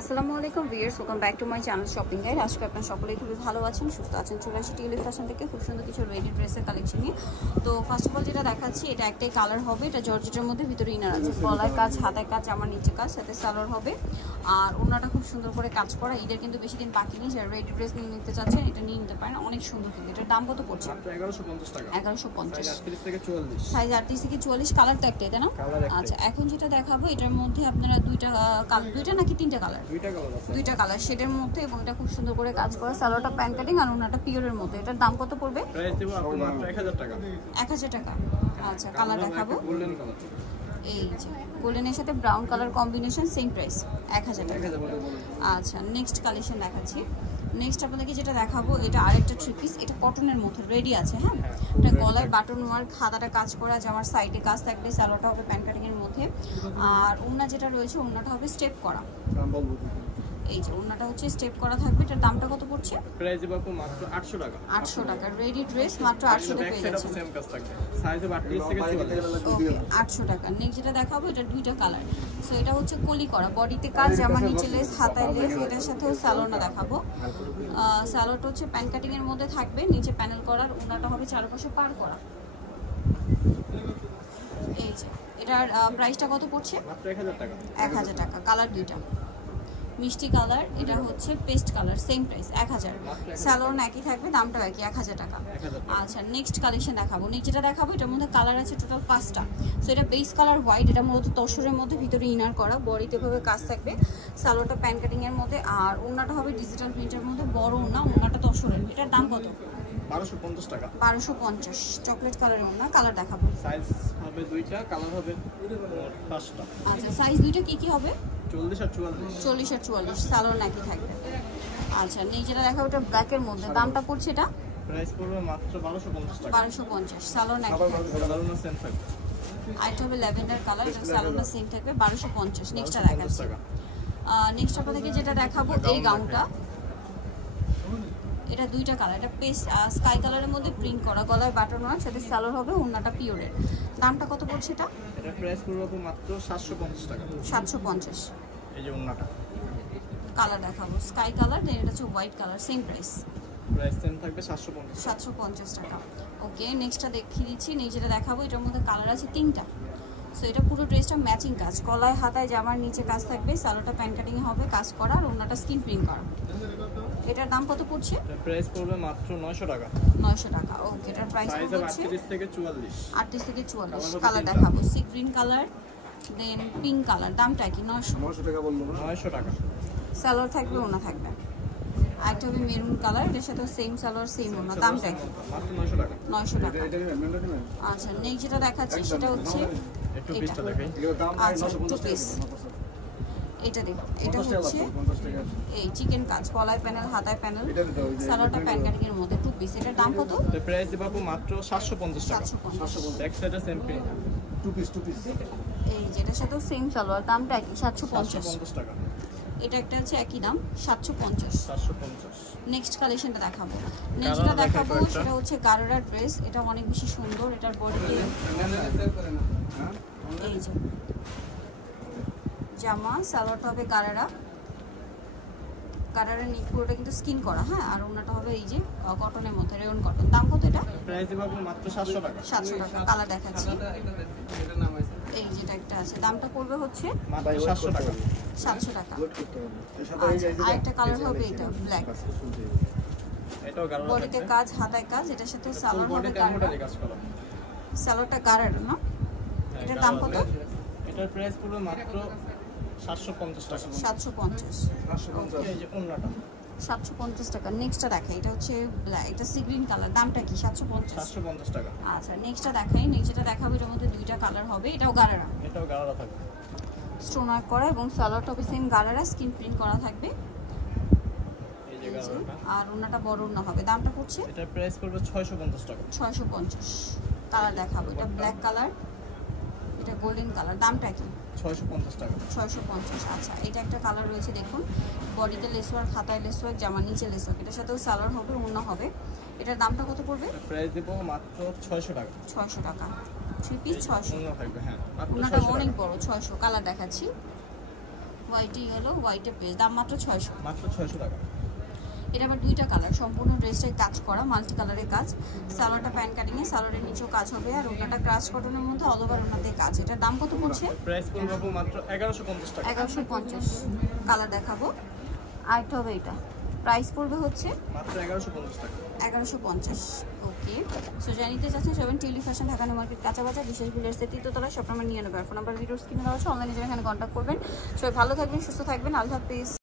আসসালামু আলাইকুম viewers, welcome back to my channel shopping guide. আজকে আপনারা সকলেই খুবই ভালো আছেন, সুস্থ আছেন। চলে আসি টিউলিপ ফ্যাশন থেকে খুব সুন্দর কিছু রেডি ড্রেসের কালেকশন নিয়ে। তো ফার্স্ট অফ অল যেটা দেখাচ্ছি, এটা একটাই কালার হবে। এটা জর্জেটের মধ্যে, ভিতরে ইনার আছে, গলায় কাজ, হাতায় কাজ, আমার নিচে কাজ, সাথে সালোয়ার হবে। আর ওনাটা খুব সুন্দর করে কাজ করা। ঈদের কিন্তু বেশি দিন বাকি নেই। যারা রেডি ড্রেস নিয়ে নিতে চাচ্ছেন এটা নিয়ে নিতে পারেন, অনেক সুন্দর। কিন্তু এটার দাম কত পড়ছে? 1150 টাকা। 1150, সাইজ 38 থেকে 44। কালার তো একটাই, তাই না? আচ্ছা, এখন যেটা দেখাবো এটার মধ্যে আপনারা দুইটা নাকি তিনটা কালার? দুইটা কালার শেডের মধ্যে, এবং এটা খুব সুন্দর করে কাজ করা। সালোয়ারটা প্যান কাটিং আর ওনাটা পিওরের মধ্যে। এটার দাম কত পড়বে? প্রাইস দেব আপনি মাত্র 1000 টাকা। 1000 টাকা। আচ্ছা, কালার দেখাবো। গোল্ডেন কালার, এই যে গোল্ডেনের সাথে brown colour combination, same price 1000 টাকা। আচ্ছা, নেক্সট কালেকশন দেখাচ্ছি। নেক্সট আপনাদেরকে যেটা দেখাবো, এটা আরেকটা থ্রি পিস। এটা কটনের মধ্যে রেডি আছে। হ্যাঁ, এটা গলায় বাটন মার্ক, হাতাটা কাজ করা, জামার সাইডে কাজ থাকবে, সালোয়ারটা হবে প্যান কাটিং এর মধ্যে। আর ওড়না যেটা রয়েছে, ওড়নাটা হবে স্টেপ করা। এই যে ওড়নাটা হচ্ছে স্টেপ করা থাকবে। এটার দামটা কত পড়ছে? প্রাইস দেব আপনি মাত্র 800 টাকা। 800 টাকা। রেডি ড্রেস মাত্র 800 টাকা পেয়ে যাচ্ছেন। সেম কাজ থাকবে। সাইজ 38 থেকে 44। ওকে, 800 টাকা। নেক্সট যেটা দেখাবো, এটা দুইটা কালার। সো এটা হচ্ছে কলি করা, বডিতে কাজ, জামার নিচে লেস, হাতায় লেস। এটার সাথেও সালোয়ারটা দেখাবো। সালোয়ারটা হচ্ছে প্যান কাটিং এর মধ্যে থাকবে, নিচে প্যানেল করার। ওনাটা হবে চারপাশে পার করা। এই যে এটার প্রাইসটা কত পড়ছে? মাত্র 1000 টাকা। 1000 টাকা। কালার দুইটা, মিষ্টি কালার, এটা হচ্ছে paste colour, same price 1000। Salwar একই থাকবে, দামটাও একই, 1000 টাকা। আচ্ছা, নেক্সট কালেকশন দেখাবো। নেক্সট যেটা দেখাবো, এটার মধ্যে কালার আছে টোটাল 5টা। সো এটা বেস কালার হোয়াইট, এটা মূলত তসরের মধ্যে, ভিতরে ইনার করা, বডিতে ভাবে কাজ থাকবে। সালোয়ারটা প্যান কাটিং এর মধ্যে, আর ওড়নাটা হবে ডিজিটাল প্রিন্টের মধ্যে, বড় ওড়না। ওড়নাটা তসরের। এটার দাম কত? 1250 টাকা। 1250। চকলেট কালারের ওড়না। কালার দেখাবো। সাইজ হবে দুইটা, কালার হবে 5টা। আচ্ছা, সাইজ দুইটা কি কি হবে? 40 আর 44। 40 আর 44। সালোয়ার নাকি থাকবে। আচ্ছা, নেক্সট যেটা দেখাবো, এটা ব্ল্যাকের মধ্যে। দামটা পড়ছে এটা? প্রাইস পড়বে মাত্র 1250 টাকা। 1250। সালোয়ার নাকি থাকবে। সালোয়ার সেম থাকবে। আইটা হবে ল্যাভেন্ডার কালার, এটা সালোয়ারটা সেম থাকবে, 1250। নেক্সটটা দেখাচ্ছি। নেক্সট আপনাদেরকে যেটা দেখাবো, এই গাউনটা। এটা দুইটা কালার। এটা পেস্ট স্কাই কালারের মধ্যে প্রিন্ট করা, গলায় বাটন ওয়ার্ক, সাথে সালোয়ার হবে, ওড়নাটা পিওরের। দামটা কত পড়ছে এটা? এটা প্রাইস পড়বে মাত্র 750 টাকা। 750। এই যে ওন্নাটা। কালার দেখাবো, স্কাই কালার, দেন এটা হচ্ছে white colour, same price. Price same থাকবে 750। 750 টাকা। ওকে, নেক্সটটা দেখিয়ে দিচ্ছি। নেক্সট যেটা দেখাবো, এটার মধ্যে কালার আছে 3টা। সো এটা পুরো ড্রেসটা ম্যাচিং কাজ, গলায় হাতায় জামার নিচে কাজ থাকবে, সালোয়ারটা প্যান কাটিং হবে, কাজ করা, আর ওড়নাটা স্কিন প্রিন্ট করা। এটার দাম কত পড়ছে? এটার প্রাইস পড়বে মাত্র 900 টাকা। 900 টাকা। ওকে, এটার প্রাইস সাইজ হচ্ছে 38 থেকে 44। 38 থেকে 44। কালার দেখাবো, সি গ্রিন কালার, দেন পিঙ্ক কালার। দামটা কি? 900 টাকা বললো। 900 টাকা। সালোয়ার থাকবে, ওড়না থাকবে। আরেকটা হবে মেরুন কালার, এর সাথে সেম সালোয়ার, সেম ওড়না। দামটা কি? মাত্র 900 টাকা। 900 টাকা। আচ্ছা, নেক্সট যেটা দেখাচ্ছি সেটা হচ্ছে একটু পিসটা দেখাই। আচ্ছা, টু পিস। এটা দেখুন, এটা হচ্ছে এই চিকেন কাজ, গলায় প্যানেল, হাতায় প্যানেল, সালোয়ারটা প্যান কাটিং এর মধ্যে, টু পিস। এটার দাম কত? এর প্রাইস দেব মাত্র 750 টাকা। 750। ব্যাক সাইডে সেম প্রিন্ট। Two piece. এই যেটার সাথে সেম সালোয়ার, দামটা কি? 750 টাকা। এটা একটা আছে একই দাম, 750। 750। নেক্সট কালেকশনটা দেখাবো। নেক্সট যেটা দেখাবো সেটা হচ্ছে গারারা ড্রেস। এটা অনেক বেশি সুন্দর। এটার বডিতে এই যে জামা, সালোয়ারটা হবে গারারা। গারারা নিচ পুরোটা কিন্তু স্কিন করা। হ্যাঁ, আর ওনাটা হবে এই যে কটনের মধ্যে, রেয়ন কটন। দাম কত এটা? প্রাইস দেব মাত্র 700 টাকা। 700 টাকা। কালার দেখাচ্ছি। এই যেটা একটা আছে, দামটা পড়বে হচ্ছে মাত্র 700 টাকা। 700 টাকা। আরেকটা কালার হবে এটা ব্ল্যাক, এটাও গারারা। বডিতে কাজ, হাতায় কাজ, এটার সাথে সালোয়ার হবে গারারা। কাজ করা। সালোয়ারটা গারারা না? এটার দাম কত? এটার প্রাইস পড়বে মাত্র 750 টাকা। 750। এই যে ওন্নাটা। 750 টাকা। নেক্সটটা দেখাই, এটা হচ্ছে ব্ল্যাক, এটা সি গ্রিন কালার। দামটা কি? 750। 750 টাকা। আচ্ছা, নেক্সটটা দেখাই। নেক্সট যেটা দেখাবো, এটার মধ্যে দুইটা কালার হবে। এটাও গারারা, এটাও গারারা থাকবে, স্টোন ওয়ার্ক করা, এবং সালোয়ারটা হবে সেম গারারা, স্কিন প্রিন্ট করা থাকবে। এই যে গারারাটা। আর ওনাটা বড় ওনা হবে। দামটা পড়ছে? এটার প্রাইস পড়বে 650 টাকা। 650। কালার দেখাবো, এটা ব্ল্যাক কালার, এটা গোল্ডেন কালার। দামটা কি? 650 টাকা। 650। আচ্ছা, এটা একটা কালার রয়েছে দেখুন, বডিতে লেসওয়ার্ক, হাতায় লেসওয়ার্ক, জামার নিচে লেসওয়ার্ক। এটার সাথেও সালোয়ার হবে, ওড়না হবে। এটার দামটা কত পড়বে? প্রাইস দেব মাত্র 600 টাকা। 600 টাকা। Three piece 600। ওন্না থাকবে, হ্যাঁ। ওড়নাটা অনেক বড়, 600। কালার দেখাচ্ছি, হোয়াইটে ইয়েলো, হোয়াইটে পেস্ট, দাম মাত্র 600। মাত্র 600 টাকা। এটা আবার দুইটা কালার, সম্পূর্ণ ড্রেসটাই কাজ করা, মাল্টি কালারের কাজ। সালোয়ারটা প্যান্ট কাটিংয়ে, সালোয়ারের নিচেও কাজ হবে, আর ওনাটা ক্রাশ কটনের মধ্যে অল ওভার ওনাতে কাজ। এটার দাম কত পড়ছে? প্রাইস পড়বে আপু মাত্র 1150 টাকা। 1150। কালার দেখাবো, আরেকটা হবে এটা, প্রাইস পড়বে হচ্ছে মাত্র 1150 টাকা। 1150। ওকে, সো জানিতে চাচ্ছেন সবেন টিউলি ফ্যাশন, ঢাকা নিউ মার্কেট, কাঁচা বাজার, বিশেষ বিলের তৃতীয়তলা, shop number 99। Phone number videos কিনে দেওয়া আছে, অনলাইনে যারা এখানে কন্ট্যাক্ট করবেন। সবাই ভালো থাকবেন, সুস্থ থাকবেন, আল্লাহ হাফেজ।